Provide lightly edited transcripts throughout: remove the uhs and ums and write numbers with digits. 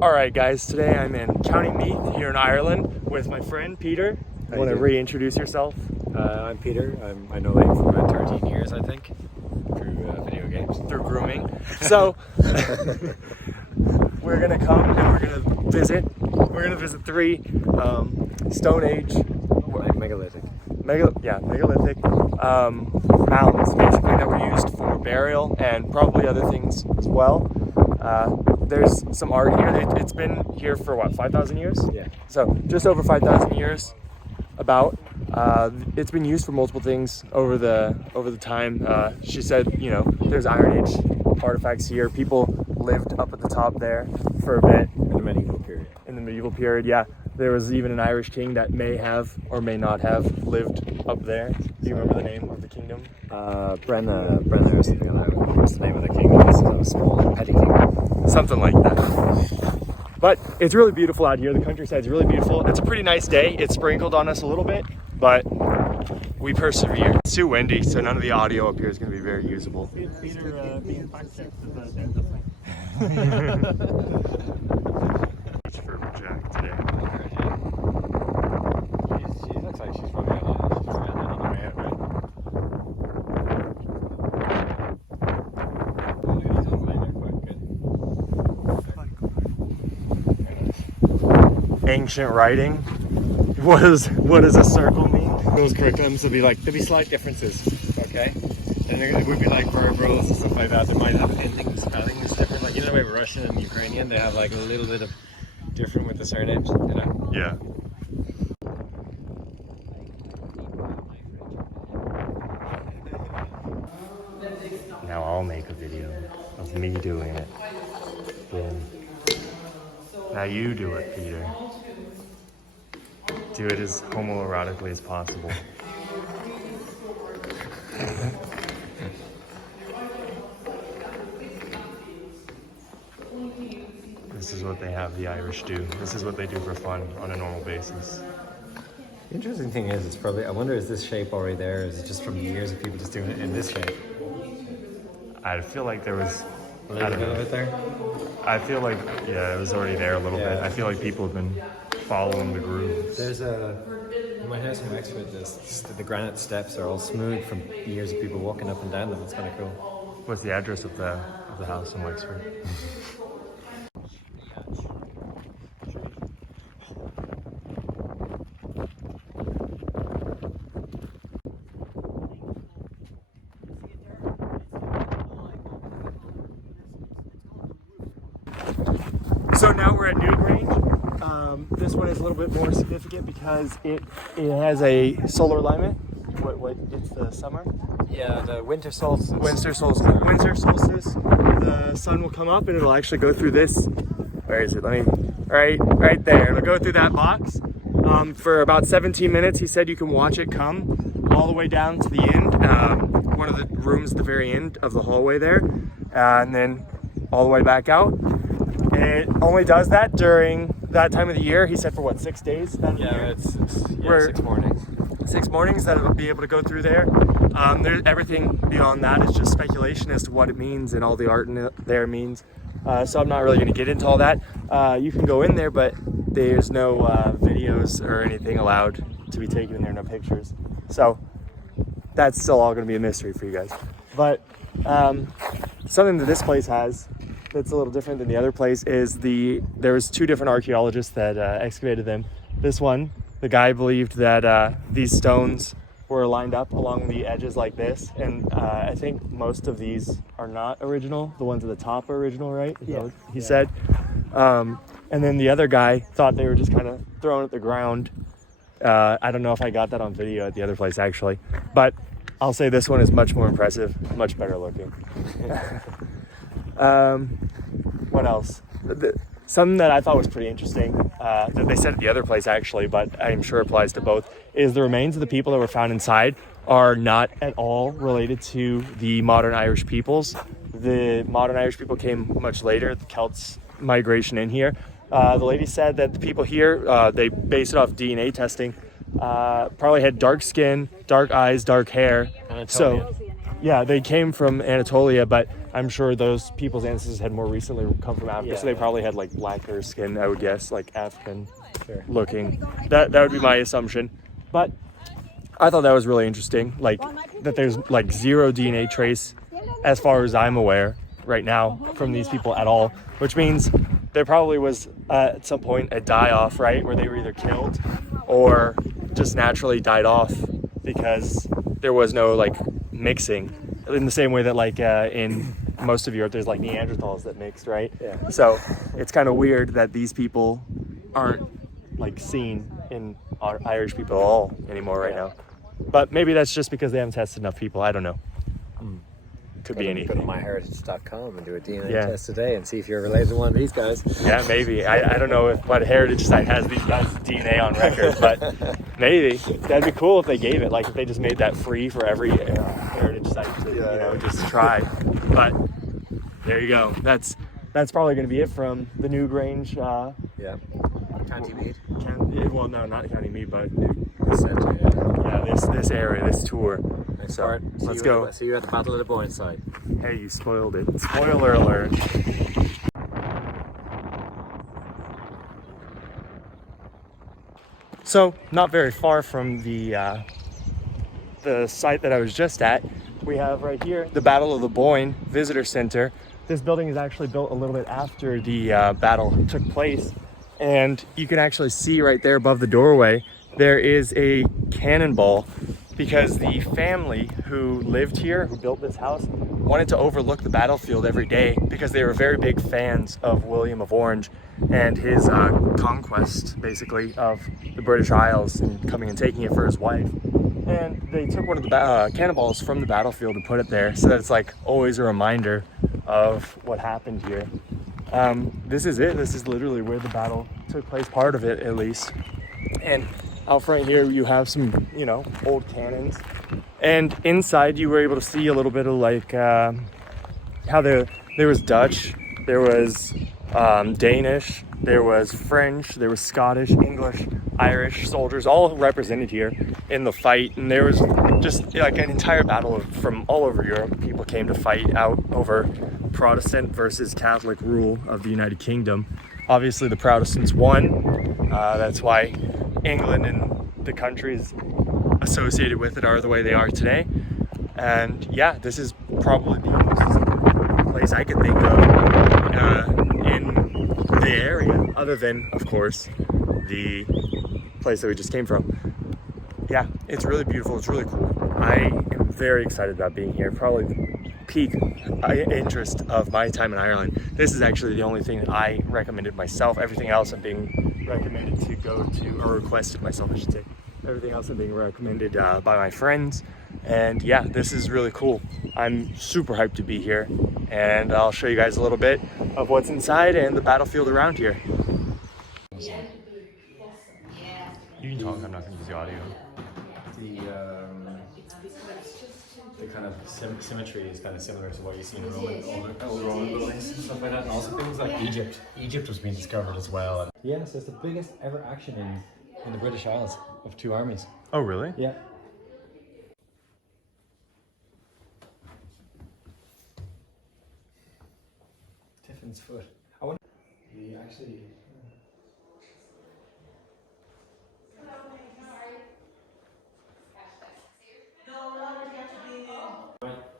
Alright guys, today I'm in County Meath here in Ireland with my friend Peter. You want to reintroduce yourself? I'm Peter. I know Lane for about 13 years, I think, through video games. Through grooming. So, we're going to come and we're going to visit. We're going to visit 3 Stone Age... Megalithic. Megalithic mounds, basically, that were used for burial and probably other things as well. There's some art here. It's been here for what, 5,000 years? Yeah. So just over 5,000 years, about. It's been used for multiple things over the time. She said, you know, there's Iron Age artifacts here. People lived up at the top there for a bit. In the medieval period. In the medieval period, yeah. There was even an Irish king that may have or may not have lived up there. Do you remember the name of the kingdom? Brenna or something like that. What's the name of the kingdom? It's a small petty kingdom. Something like that. But it's really beautiful out here. The countryside's really beautiful. It's a pretty nice day. It sprinkled on us a little bit, but we persevered. It's too windy, so none of the audio up here is going to be very usable. Peter being fact-checked For Jack today. She looks like she's probably on the way out, right? Ancient writing. What does a circle mean? Those curriculums will be like, there'll be slight differences, okay? And it would be like verb rules and stuff like that. They might have endings, spellings different. Like, you know the way Russian and Ukrainian, they have like a little bit of different with the surnames, you know? Yeah. Now I'll make a video of me doing it. Boom. Now you do it, Peter. Do it as homoerotically as possible. This is what they have the Irish do. This is what they do for fun on a normal basis. The interesting thing is, it's probably, I wonder, is this shape already there? Is it just from years of people just doing it in this shape? I feel like there was... A little bit of it there? I feel like, yeah, it was already there a little bit. I feel like people have been following the grooves. There's in my house in Wexford, the granite steps are all smooth from years of people walking up and down them. It's kind of cool. What's the address of the house in Wexford? So now we're at Newgrange. This one is a little bit more significant because it has a solar alignment. What? It's the summer. Yeah, the winter solstice. Winter solstice. The sun will come up and it'll actually go through this. Where is it? Right there. It'll go through that box for about 17 minutes. He said you can watch it come all the way down to the end. One of the rooms at the very end of the hallway there, and then all the way back out. It only does that during that time of the year. He said for what, 6 days? It's 6 mornings. 6 mornings that it'll be able to go through there. Everything beyond that is just speculation as to what it means and all the art in there means. So I'm not really going to get into all that. You can go in there, but there's no videos or anything allowed to be taken in there, no pictures. So that's still all going to be a mystery for you guys. But something that this place has that's a little different than the other place is there was 2 different archaeologists that excavated them. This one, the guy believed that these stones were lined up along the edges like this, and I think most of these are not original. The ones at the top are original, right? Yeah. He said. And then the other guy thought they were just kind of thrown at the ground. I don't know if I got that on video at the other place actually, but I'll say this one is much more impressive, much better looking. What else? Something that I thought was pretty interesting, that they said at the other place actually, but I'm sure applies to both, is the remains of the people that were found inside are not at all related to the modern Irish peoples. The modern Irish people came much later, the Celts migration in here. The lady said that the people here, they based it off DNA testing, probably had dark skin, dark eyes, dark hair. Anatolia. So, yeah, they came from Anatolia, but I'm sure those people's ancestors had more recently come from Africa, so they probably had like blacker skin, I would guess, like African looking. That would be my assumption. But I thought that was really interesting, like that there's like 0 DNA trace as far as I'm aware right now from these people at all, which means there probably was at some point a die-off, right, where they were either killed or just naturally died off because there was no like mixing, in the same way that like in most of Europe there's like Neanderthals that mixed, right? Yeah. So it's kind of weird that these people aren't like seen in our Irish people at all anymore right now. But maybe that's just because they haven't tested enough people. I don't know. Could be anything. Go to myheritage.com and do a DNA test today and see if you're related to one of these guys. Yeah, maybe. I don't know what heritage site has these guys' DNA on record, but maybe. That'd be cool if they gave it, like if they just made that free for every heritage site to, just try. But there you go. That's probably going to be it from the Newgrange. County Mead. Well, no, not County Mead, but Center, this area, this tour. Nice So part. let's go. See you at the Battle of the Boyne side. Hey, you spoiled it. Spoiler alert. So, not very far from the site that I was just at, we have right here the Battle of the Boyne Visitor Center. This building is actually built a little bit after the battle took place, and you can actually see right there above the doorway there is a cannonball, because the family who lived here, who built this house, wanted to overlook the battlefield every day because they were very big fans of William of Orange and his conquest, basically, of the British Isles and coming and taking it for his wife. And they took one of the cannonballs from the battlefield and put it there so that it's like always a reminder of what happened here. This is it. This is literally where the battle took place, part of it at least. And out front here you have some, old cannons. And inside you were able to see a little bit of like how there was Dutch, there was Danish, there was French, there was Scottish, English, Irish soldiers, all represented here in the fight. And there was just like an entire battle from all over Europe. People came to fight out over Protestant versus Catholic rule of the United Kingdom. Obviously the Protestants won. That's why England and the countries associated with it are the way they are today. And yeah, this is probably the most place I could think of in the area, other than, of course, the place that we just came from. Yeah, it's really beautiful. It's really cool. I am very excited about being here. Probably peak interest of my time in Ireland. This is actually the only thing that I recommended myself. Everything else I'm being recommended to go to, or requested myself, I should say. Everything else I'm being recommended by my friends. And yeah, this is really cool. I'm super hyped to be here, and I'll show you guys a little bit of what's inside and the battlefield around here. You can talk, I'm not going to use the audio. The kind of symmetry is kind of similar to what you see in old Roman buildings and stuff like that, and also things like Egypt. Egypt was being discovered as well. Yeah, so it's the biggest ever action in the British Isles of two armies. Oh, really? Yeah. Tiffin's foot. I wonder. He actually.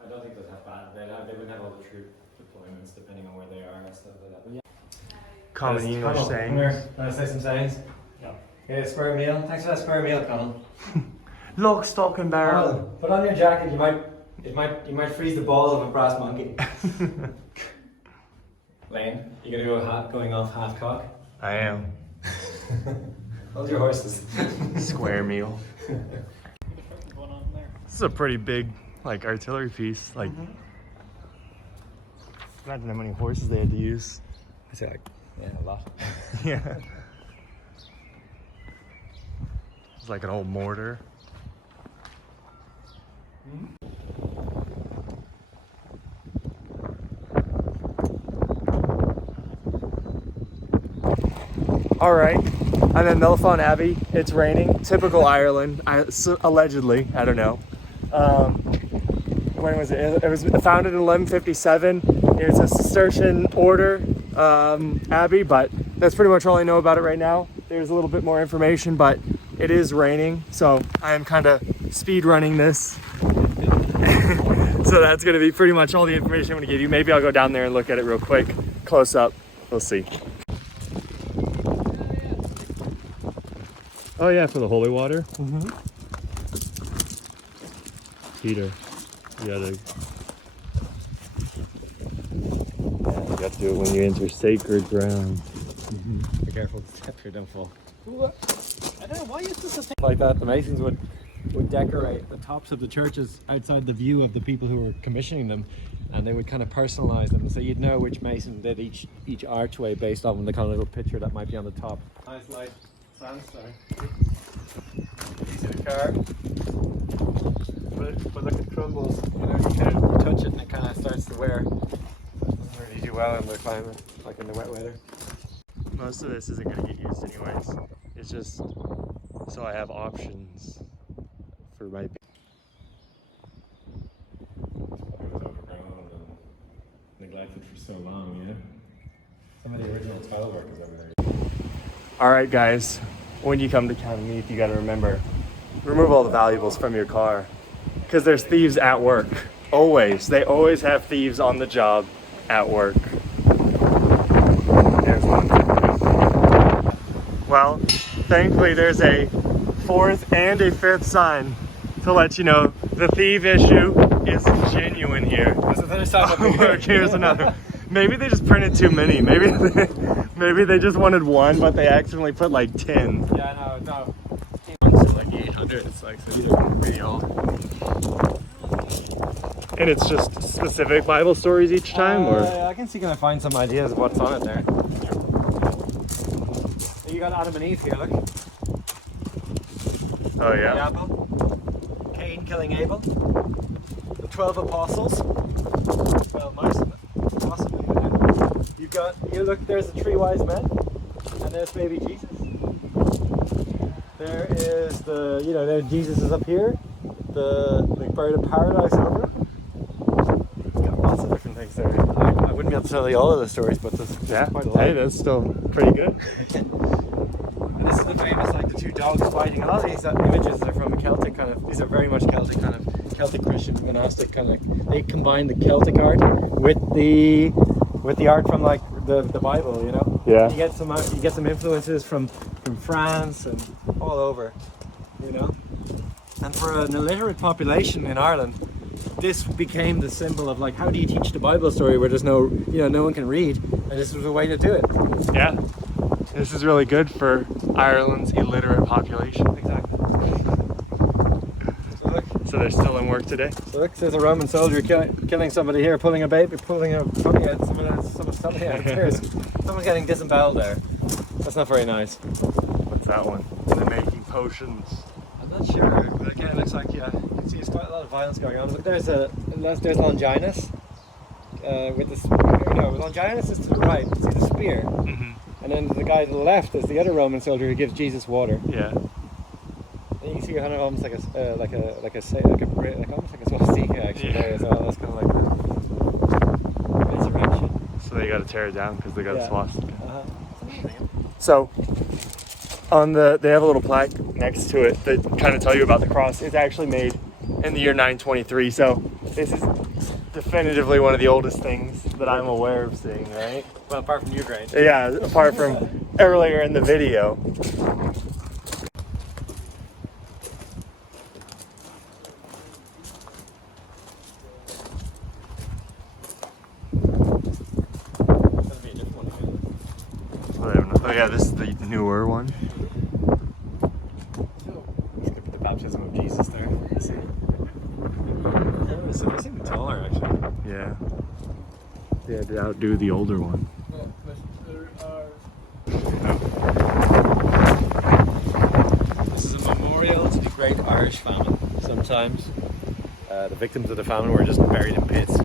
I don't think they'd have bad. They wouldn't have all the troop deployments depending on where they are and stuff like that. But yeah. Common English saying. Want to say some sayings? Yeah. Okay, square meal. Thanks for that square meal, Colin. Lock, stock and barrel. Put on your jacket. You might freeze the balls of a brass monkey. Lane, you gonna going off half cock? I am. Hold your horses. Square meal. Going on there. This is a pretty big, like, artillery piece. Like, imagine how many horses they had to use. I say a lot. Yeah. It's like an old mortar. All right, and then Mallow Abbey. It's raining. Typical Ireland, allegedly. I don't know. when was it? It was founded in 1157. It's a Cistercian order abbey, but that's pretty much all I know about it right now. There's a little bit more information, but it is raining, so I am kind of speed running this. So that's going to be pretty much all the information I'm going to give you. Maybe I'll go down there and look at it real quick, close up. We'll see. Oh yeah, for the holy water. Mm-hmm. Peter, you got to do it when you enter sacred ground. Mm-hmm. Be careful, step here, don't fall. I don't know, why is this a thing? Like that, the Masons would decorate the tops of the churches outside the view of the people who were commissioning them, and they would kind of personalize them, so you'd know which Mason did each archway based on the kind of little picture that might be on the top. Nice light sandstone. Easy to carve. But look, it crumbles. You know, you kind of touch it and it kind of starts to wear. Doesn't really do well in the climate, like in the wet weather. Most of this isn't going to get used anyways. It's just so I have options for my. It was overgrown and neglected for so long, yeah. Some of the original tile work is over there. All right, guys. When you come to County Meath, you got to remember, remove all the valuables from your car, because there's thieves at work. Always. They always have thieves on the job at work. There's one. Well, thankfully there's a 4th and a 5th sign to let you know the thief issue is genuine here. That's the first time I've been Look, here's another. Maybe they just printed too many. Maybe they just wanted one, but they accidentally put like 10. Yeah, no. It's like 800. It's like, so these are pretty old. And it's just specific Bible stories each time, or? I can see, can I find some ideas of what's on it there? You got Adam and Eve here, look. Oh The yeah. apple. Cain killing Abel. The 12 apostles. 12 mice, possibly. You look, there's the 3 wise men. And there's baby Jesus. There is there Jesus is up here. The bird of paradise over. It's got lots of different things there. I wouldn't be able to tell you all of the stories, but there's quite a lot. Hey, that's still pretty good. And this is the famous, like, the 2 dogs fighting. A lot of these images are from a Celtic kind of, these are very much Celtic kind of, Celtic Christian monastic kind of, they combine the Celtic art with the art from, like, the Bible, you know? Yeah. You get some influences from France and all over, you know? And for an illiterate population in Ireland, this became the symbol of, like, how do you teach the Bible story where there's no one can read, and this was a way to do it. Yeah. This is really good for Ireland's illiterate population. Exactly. So look, So they're still in work today. so look, there's a Roman soldier killing somebody here, pulling a baby, someone's getting disemboweled there. That's not very nice. What's that one? They're making potions. I'm not sure, but again, it looks like, yeah, you can see there's quite a lot of violence going on. Look, there's Longinus. With this, no, Longinus is to the right. See the spear, Mm-hmm. and then the guy to the left is the other Roman soldier who gives Jesus water. Yeah. And you can see kind of almost like almost like a swastika actually Yeah. there as well. That's kind of like the resurrection. So they got to tear it down because they got a Yeah. swastika. Uh-huh. So they have a little plaque next to it that kind of tell you about the cross. It's actually made in the year 923. So this is definitively one of the oldest things that I'm aware of seeing, right? Well, apart from Ukraine. Yeah, apart from earlier in the video. That'd be a different one again. Oh yeah, this is the newer one. Let's look at the baptism of Jesus there. You see? So it's even taller actually. Yeah. They had to outdo the older one. This is a memorial to the Great Irish Famine. Sometimes the victims of the famine were just buried in pits.